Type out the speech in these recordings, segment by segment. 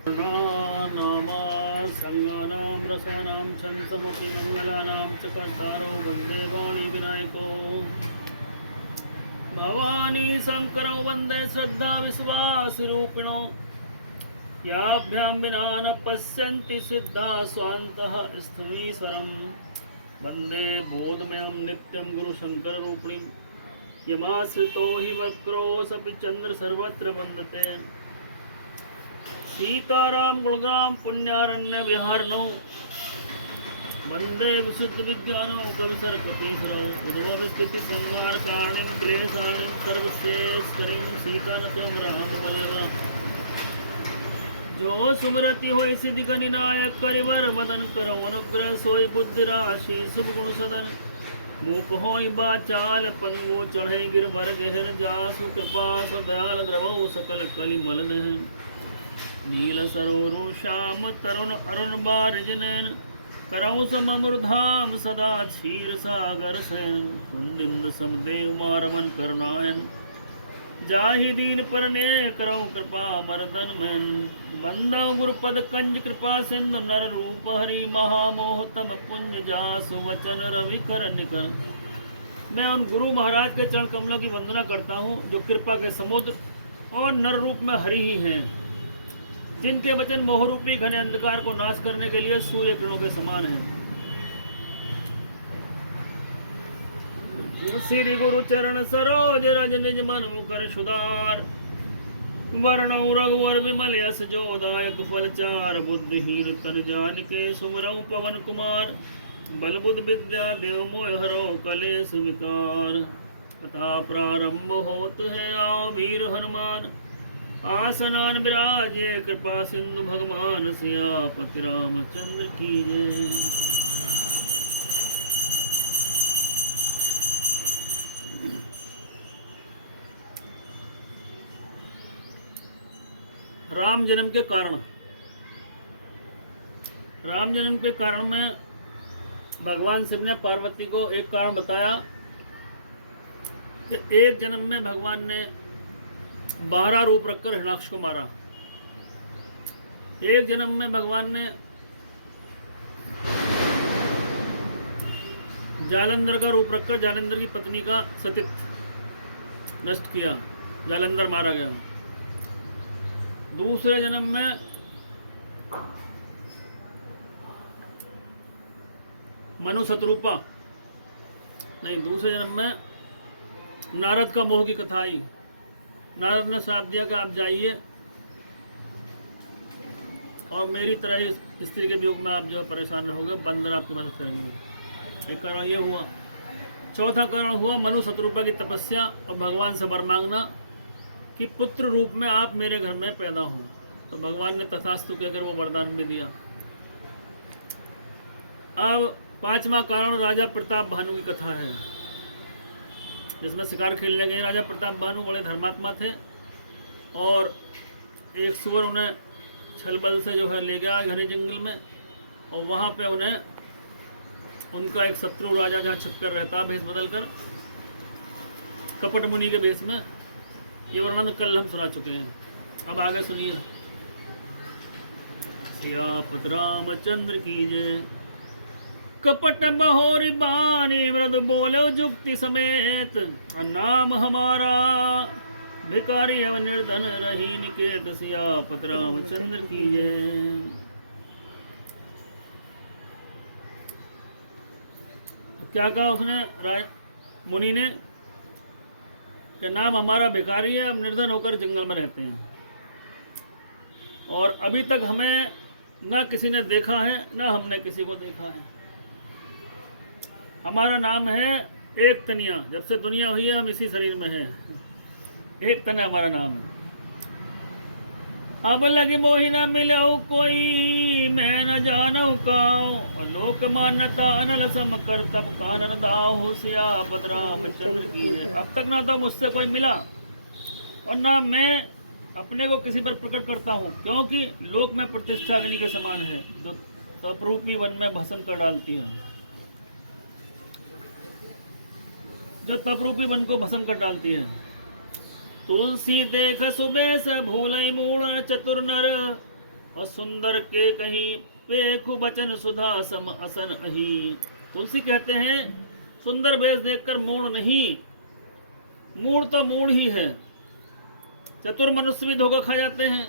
नाम संगानां रसानां छन्दसमपि मङ्गलानां च कर्तारो वन्दे वाणी विनायको भवानी शङ्करौ वन्दे श्रद्धा विश्वासरूपिणो याभ्यां विना न पश्यन्ति सिद्धा स्वान्तः स्थमीश्वरम् वन्दे बोधमयं नित्यं गुरुशङ्कररूपिणीं यमाश्रितो हि वक्रोऽसपि चन्द्र सर्वत्र वन्दते सीताराम गुणग्राम पुण्यारण्य विहारणो वंदे विशुद्ध विज्ञानो कविसर कपीश्वरं उद्भवस्थिति संहार कारणीं क्लेशाणीं सर्वश्रेष्ठकरीं सीतानतों राम वल्लभ जो सुमरति होय सिद्धि गणिनायक करिवर मदन करो अनुग्रह सोई बुद्धि राशि शुभ गुण सदन मूक होय बाचाल पंगु चढ़े गिरवर गहर जासु कृपा सदयाल द्रवौ सकल कलि मलन नील सरोवर श्याम तरुण अरुण बारजनैन करौ सममृधाम सदा क्षीर सागर सैन कुंदिंद समदेव मारमन करुणायन जाहि दीन परने करौ कृपा मर्दन मैन बंदा गुरुपद कंज कृपा सिंधु नर रूप हरि महामोहतम पुंज जासु वचन रवि कर निकल। मैं उन गुरु महाराज के चरण कमलों की वंदना करता हूँ जो कृपा के समुद्र और नर रूप में हरि ही हैं, जिनके वचन मोहरूपी घने अंधकार को नाश करने के लिए सूर्य किरणों के समान है। श्री गुरु चरण सरोज रज निज मन मुकर सुधार वर्ण रघुवर विमल यस जोदायक फलचार बुद्धिहीन तन जान के सुमरऊ पवन कुमार बल बुद्ध विद्या देव मोह हरो कलेश विकार कथा प्रारंभ होत है आओ वीर हनुमान आसनान विराजे कृपा सिंधु भगवान सियापति रामचंद्र की जय। राम जन्म के कारण, राम जन्म के कारण में भगवान शिव ने पार्वती को एक कारण बताया कि एक जन्म में भगवान ने 12 रूप रखकर हिरण्याक्ष को मारा। एक जन्म में भगवान ने जालंधर का रूप रखकर जालंधर की पत्नी का सतीत्व नष्ट किया, जालंधर मारा गया। दूसरे जन्म में मनु शत्रुपा नहीं, दूसरे जन्म में नारद का मोह की कथा आई। नारद ने साथ दिया कि आप जाइए और मेरी तरह स्त्री के वियोग में आप जो परेशान रहोगे, बंदर आपको मदद करेंगे। एक कारण ये हुआ। चौथा कारण हुआ मनु शत्रुपा की तपस्या और भगवान से वर मांगना कि पुत्र रूप में आप मेरे घर में पैदा हो। तो भगवान ने तथास्तु कहकर वो वरदान भी दिया। अब पांचवा कारण राजा प्रताप भानु की कथा है, जिसमें शिकार खेलने गए। राजा प्रताप भानु बड़े धर्मात्मा थे और एक सुअर उन्हें छल बल से जो है ले गया घने जंगल में, और वहाँ पे उन्हें उनका एक शत्रु राजा जहाँ छिप कर रहता, भेष बदल कर कपट मुनि के भेष में। ये वर्णन कल हम सुना चुके हैं। अब आगे सुनिए। सियापत रामचंद्र की जय। कपट बहोरी बानी मृद बोलो जुक्ति समेत, नाम हमारा भिकारी एवं निर्धन रही निकेत। सियापत रामचंद्र की जय। क्या कहा उसने मुनि ने कि नाम हमारा भिखारी है, अब निर्धन होकर जंगल में रहते हैं, और अभी तक हमें न किसी ने देखा है न हमने किसी को देखा है। हमारा नाम है एक तनिया, जब से दुनिया हुई है हम इसी शरीर में हैं। एक तनिया हमारा नाम है। अब लगी मोहि न मिलो कोई, मैं न जानऊ काऊ, लोक मान्यता अनल सम कर तब कानन दाहो। सियापत रामचंद्र की है। अब तक ना तो मुझसे कोई मिला और ना मैं अपने को किसी पर प्रकट करता हूँ, क्योंकि लोक में प्रतिष्ठा अग्नि के समान है, जो तपरूपी वन में भस्म कर डालती है। जो तपरूपी वन को भस्म कर डालती है। तुलसी देख सुबेश भूलई मूल चतुर नर, और सुंदर के कहीं पेखु बचन सुधा सम असन अही। तुलसी कहते हैं सुंदर वेश देखकर मूढ़ नहीं, मूढ़ तो मूढ़ ही है। चतुर मनुष्य भी धोखा खा जाते हैं।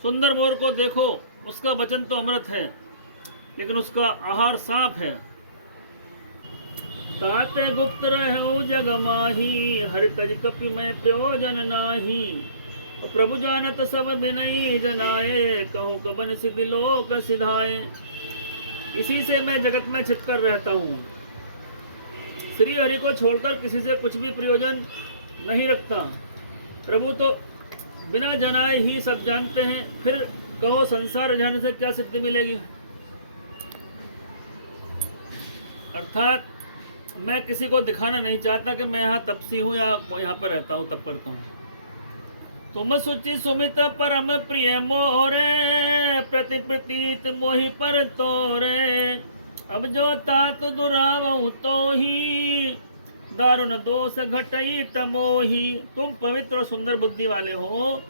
सुंदर मोर को देखो, उसका वचन तो अमृत है, लेकिन उसका आहार सांप है। ताते गुप्त रहु जग माही, हर कज कपि मैं प्रयोजन नाही। और प्रभु जानत सब बिनई जनाए, कहूँ कबन सिद्ध लोक सिधाए। इसी से मैं जगत में छिपकर रहता हूँ। श्री हरि को छोड़कर किसी से कुछ भी प्रयोजन नहीं रखता। प्रभु तो बिना जनाए ही सब जानते हैं, फिर कहो संसार जाने से क्या सिद्धि मिलेगी। अर्थात मैं किसी को दिखाना नहीं चाहता कि मैं यहाँ तपसी हूँ या यहाँ पर रहता हूँ, तप करता हूँ। तुम सुचि सुमित परम प्रिय मोरे, प्रति प्रतीत मोहि पर तोरे। अब जो तात दुराव तो ही, दारुण दोष घटई तमोही। तुम पवित्र और सुंदर बुद्धि वाले हो,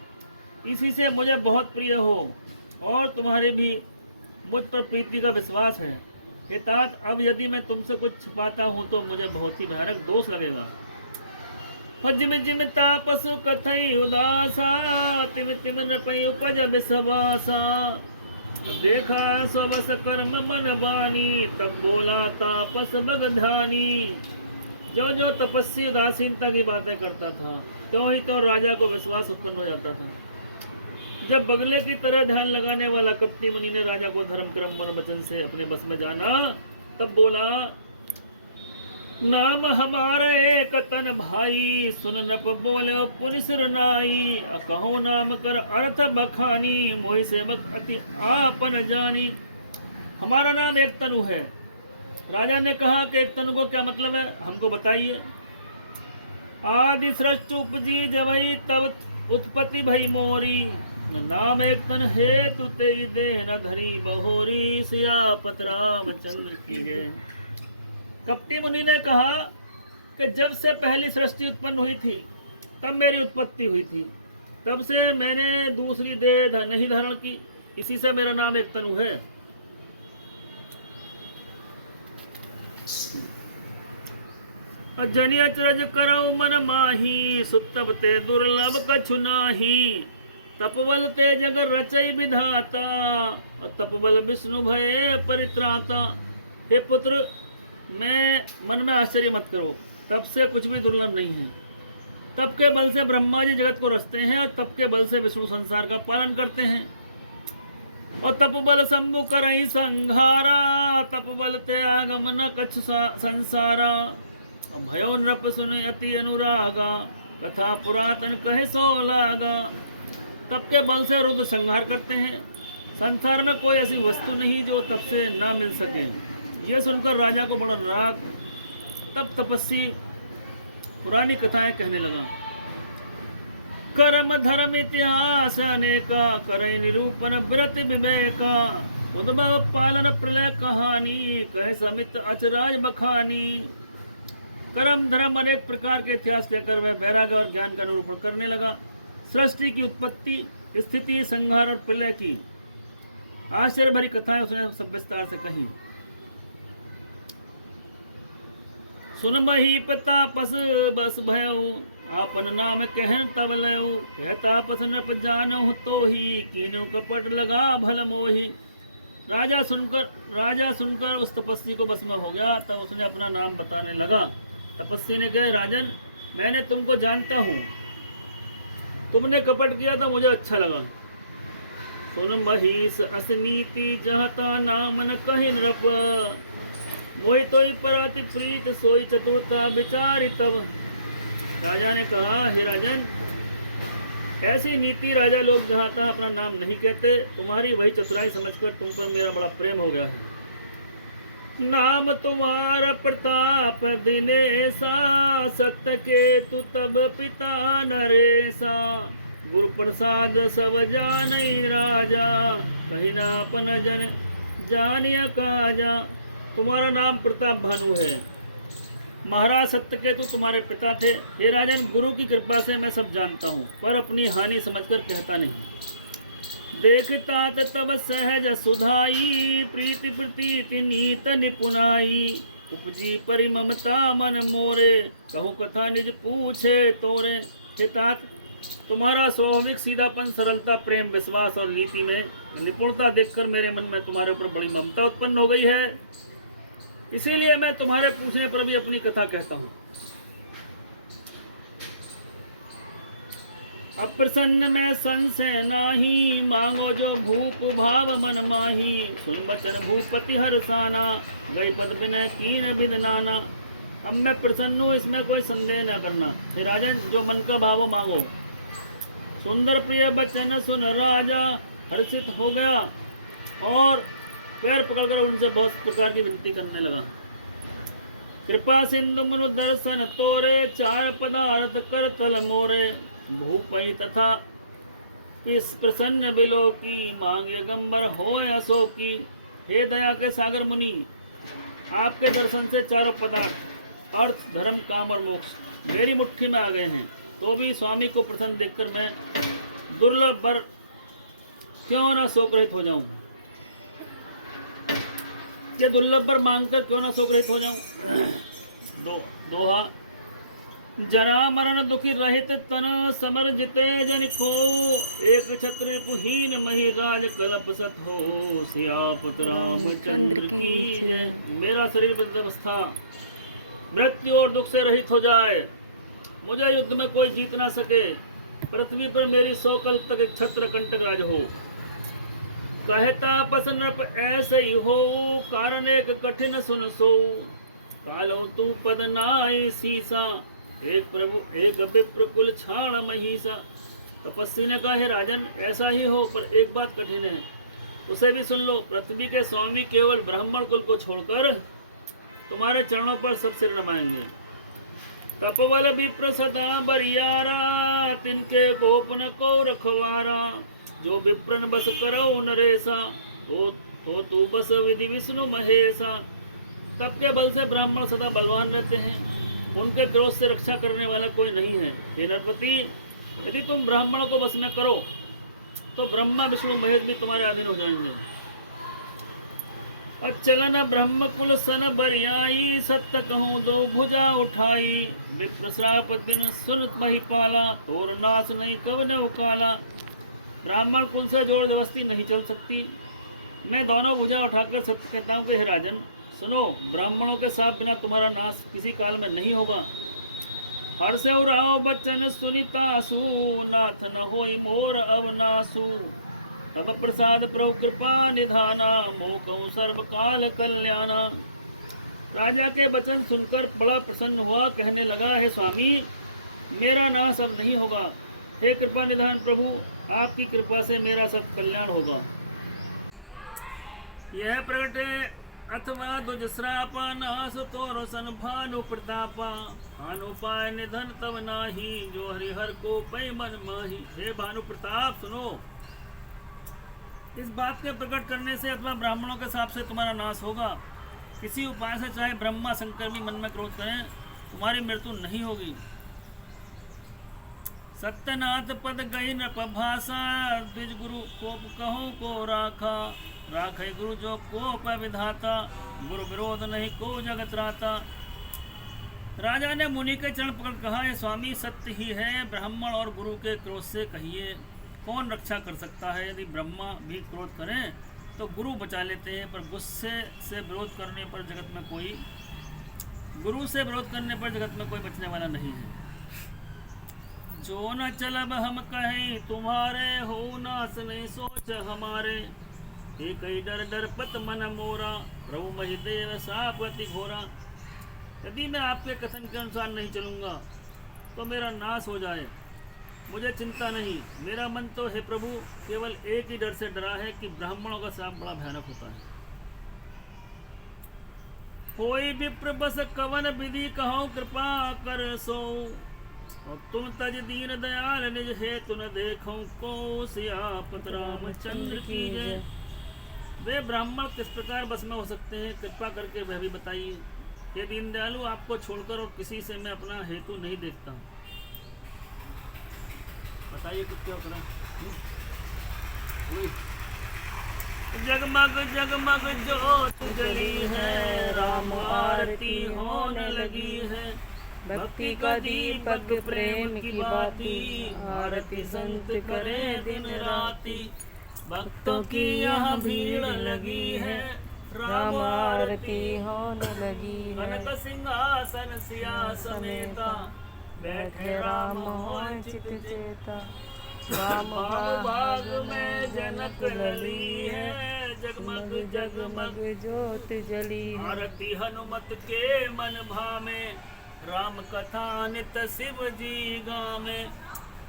इसी से मुझे बहुत प्रिय हो, और तुम्हारे भी मुझ पर प्रीति का विश्वास है। हे तात, अब यदि मैं तुमसे कुछ छिपाता हूँ तो मुझे बहुत ही भयानक दोष लगेगा। जिम जिम तापसु कथई उदासा, तिम तिम नृपय उपज बिसवासा। देखा स्वबस कर्म मन बानी, तब बोला तापस बगधानी। जो जो तपस्वी उदासीनता की बातें करता था, त्यों ही तो राजा को विश्वास उत्पन्न हो जाता था। जब बगले की तरह ध्यान लगाने वाला कपटी मुनि ने राजा को धर्म कर्म मन वचन से अपने बस में जाना, तब बोला, नाम हमारे एक तन भाई, सुन नप बोले पुनि सिर नाई। कहो नाम कर अर्थ बखानी, मोहि सेवक अति आपन जानी। हमारा नाम एक तनु है। राजा ने कहा कि एक तनु को क्या मतलब है, हमको बताइए। आदि सृष्टि उपजी जवई, तब उत्पत्ति भई मोरी। नाम एक तन हेतु तेई दे, न धरी बहोरी। सियापत रामचंद्र की है। कपटी मुनि ने कहा कि जब से पहली सृष्टि उत्पन्न हुई थी, तब मेरी उत्पत्ति हुई थी। तब से मैंने दूसरी देह नहीं धारण की, इसी से मेरा नाम एक तनु है। जनि अचरज करौ मन माही, सुतब ते दुर्लभ कछु नाही। तपबल ते जग रचई विधाता, तपबल विष्णु भय परित्राता। हे पुत्र, मैं मन में आश्चर्य मत करो, तप से कुछ भी दुर्लभ नहीं है। तप के बल से ब्रह्मा जी जगत को रचते हैं, और तप के बल से विष्णु संसार का पालन करते हैं। और तप बल शंभु करई संघारा, तप बल ते आगमन कछ संसारा। भयो नृप सुन अति अनुरागा, कथा पुरातन कहे सो लागा। तप के बल से रुद्र संहार करते हैं। संसार में कोई ऐसी वस्तु नहीं जो तप से ना मिल सके। यह सुनकर राजा को बड़ा राग। तब तपस्वी पुरानी कथाएं कहने लगा। कर्म धर्म इतिहास अनेका, करे निरूपण व्रत विवेका। उद्भव पालन प्रलय कहानी, कहे समित अचराज बखानी। कर्म धर्म अनेक प्रकार के इतिहास कहकर वह वैराग्य और ज्ञान का निरूपण करने लगा। सृष्टि की उत्पत्ति, स्थिति, संहार और प्रलय की आश्चर्य भरी कथाएं उसने सब विस्तार से कही। सुन मही पिता पस बस भयऊ, आपन नाम कहन तब लयऊ। कहता पस नप जानहु तो ही, कीनो कपट लगा भल मोही। राजा सुनकर उस तपस्वी को बस में हो गया। तब उसने अपना नाम बताने लगा। तपस्वी ने कहा, राजन, मैंने तुमको जानता हूँ, तुमने कपट किया तो मुझे अच्छा लगा। सुन महिष असनीति, जहता नाम न कही नृप। मोहि तोई पराति प्रीत, सोई चतुरता विचारि तब। राजा ने कहा, हे राजन, ऐसी नीति राजा लोग जहाता अपना नाम नहीं कहते। तुम्हारी वही चतुराई समझकर तुम पर मेरा बड़ा प्रेम हो गया है। नाम तुम्हारा प्रताप दिनेसा, सत्य के तु तब पिता नरेसा। गुरु प्रसाद सब जानई राजा, कही ना अपन जन जानिया काजा। तुम्हारा नाम प्रताप भानु है। महाराज सत्यकेतु तुम्हारे पिता थे। हे राजन, गुरु की कृपा से मैं सब जानता हूँ, पर अपनी हानि समझकर कहता नहीं। देखता तब सहज सुधाई, प्रीति प्रतीति नीत निपुनाई। उपजी परि ममता मन मोरे, कहूँ कथा निज पूछे तोरे। हे तात, तुम्हारा स्वाभाविक सीधापन, सरलता, प्रेम, विश्वास और नीति में निपुणता देखकर मेरे मन में तुम्हारे ऊपर बड़ी ममता उत्पन्न हो गई है। इसीलिए मैं तुम्हारे पूछने पर भी अपनी कथा कहता हूँ। अप्रसन्न में संशय नाही, मांगो जो भूप भाव मन माही। सुन बचन भूपति हरसाना, गई पद बिनय कीन विद नाना। अब मैं प्रसन्न हूँ, इसमें कोई संदेह न करना। हे राजन, जो मन का भाव मांगो। सुंदर प्रिय बचन सुन राजा हर्षित हो गया और पैर पकड़कर उनसे बहुत प्रकार की विनती करने लगा। कृपा सिंधु मुनु दर्शन तोरे, चार पदार्थ कर तल मोरे। भूपई तथा इस प्रसन्न बिलो की, मांगे गंबर होय अशोकी। हे दया के सागर मुनि, आपके दर्शन से चारों पदार्थ अर्थ, धर्म, काम और मोक्ष मेरी मुट्ठी में आ गए हैं। तो भी स्वामी को प्रसन्न देखकर मैं दुर्लभ वर क्यों न शोक रहित हो जाऊं? ये दुर्लभ वर मांगकर क्यों न शोक रहित हो जाऊं? दोहा। जरा मरण दुखी रहित तन, समर जिते जन को। एक छत्र पुहीन मही राज कलप सत हो। सियापत रामचंद्र की जय। मेरा शरीर वृद्धावस्था, मृत्यु और दुख से रहित हो जाए, मुझे युद्ध में कोई जीत ना सके। पृथ्वी पर मेरी 100 कल तक एक छत्र कंटक राज हो। कहता पस नृप ऐसे ही हो, कारण एक कठिन सुन सो। कालो तू पद नाय सीसा, एक प्रभु एक विप्र कुल छाण महिषा। तपस्वी ने कहा, हे राजन, ऐसा ही हो, पर एक बात कठिन है, उसे भी सुन लो। पृथ्वी के स्वामी केवल ब्राह्मण कुल को छोड़कर तुम्हारे चरणों पर सब सिर नमाएंगे। तपवल विप्र सदा बरियारा, तिनके गोपन को रखवारा। जो विप्रन बस करो नरेसा, तो तू बस विधि विष्णु महेशा। तप के बल से ब्राह्मण सदा बलवान रहते हैं, उनके क्रोध से रक्षा करने वाला कोई नहीं है। हे नरपति, यदि तुम ब्राह्मणों को बस में करो तो ब्रह्मा विष्णु महेश भी तुम्हारे अधीन हो जाएंगे। अचलन ब्रह्म कुल सन बरियाई, सत्य कहूँ दो भुजा उठाई। विप्र श्राप दिन सुन महिपाला, तोर नाश नहीं कवने उकाला। ब्राह्मण कुल से जोर जबरदस्ती नहीं चल सकती। मैं दोनों भुजा उठाकर सत्य कहता हूँ कि हे राजन, सुनो, ब्राह्मणों के साथ बिना तुम्हारा नाश किसी काल में नहीं होगा। हर्षे उराव बचन सुनितासु, नाथ न होई मोर अवनासु। तब प्रसाद प्रभु कृपा निधाना, मोकहु सर्व काल कल्याणा। राजा के वचन सुनकर बड़ा प्रसन्न हुआ, कहने लगा, हे स्वामी, मेरा नाश अब नहीं होगा। हे कृपा निधान प्रभु, आपकी कृपा से मेरा सब कल्याण होगा। यह प्रगटे अथवा दुजश्रापा, नाश तोरो सन भानु प्रतापा। भानु पाय निधन तब नाही, जो हरिहर को पै मन माही। हे भानु प्रताप, सुनो, इस बात के प्रकट करने से अथवा ब्राह्मणों के साथ से तुम्हारा नाश होगा। किसी उपाय से चाहे ब्रह्मा शंकर भी मन में क्रोध करें, तुम्हारी मृत्यु नहीं होगी। सत्यनाथ पद गई नृपभाषा, द्विज गुरु कोप कहो को राखा। राखे गुरु जो कोप विधाता, गुरु विरोध नहीं को जगत राता। राजा ने मुनि के चरण पकड़ कहा, हे स्वामी, सत्य ही है, ब्राह्मण और गुरु के क्रोध से कहिए कौन रक्षा कर सकता है। यदि ब्रह्मा भी क्रोध करें तो गुरु बचा लेते हैं, पर गुस्से से विरोध करने पर जगत में कोई, गुरु से विरोध करने पर जगत में कोई बचने वाला नहीं है। जो न चलब हम कहें तुम्हारे, हो नास नहीं सोच हमारे। एक ही डर डर पत मन मोरा, प्रभु महिदेव सापति घोरा। यदि मैं आपके कथन के अनुसार नहीं चलूँगा तो मेरा नाश हो जाए, मुझे चिंता नहीं। मेरा मन तो हे प्रभु केवल एक ही डर से डरा है कि ब्राह्मणों का श्राप बड़ा भयानक होता है। कोई विप्र बस कवन विधि कहो कृपा कर सो, और तुम तज दीन दयाल निज हेतु न देखो को। सियापत रामचंद्र की जय। वे ब्राह्मण किस प्रकार बस में हो सकते हैं, कृपा करके वह भी बताइए। ये दीन दयालु, आपको छोड़कर और किसी से मैं अपना हेतु नहीं देखता हूँ। बताइए कुछ क्या करें। जगमग जगमग ज्योत जली है, राम आरती होने लगी है। भक्ति का दीपक प्रेम की बाती, आरती संत करे दिन राती। भक्तों की यहाँ भीड़ लगी है, राम आरती होने लगी है। कनक सिंहासन सिया समेता, बैठे राम होय चित चेता। राम भाग में जनक लली है, जगमग जगमग ज्योत जली है। आरती हनुमत के मन भामे, राम कथा नित शिव जी गामे।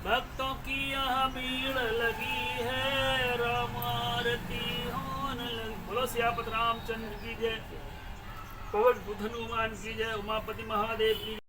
भक्तों की यहाँ भीड़ लगी है, राम आरती होने लगी। बोलो सियापत रामचंद्र की जय, पवन सुत हनुमान की जय, उमापति महादेव की।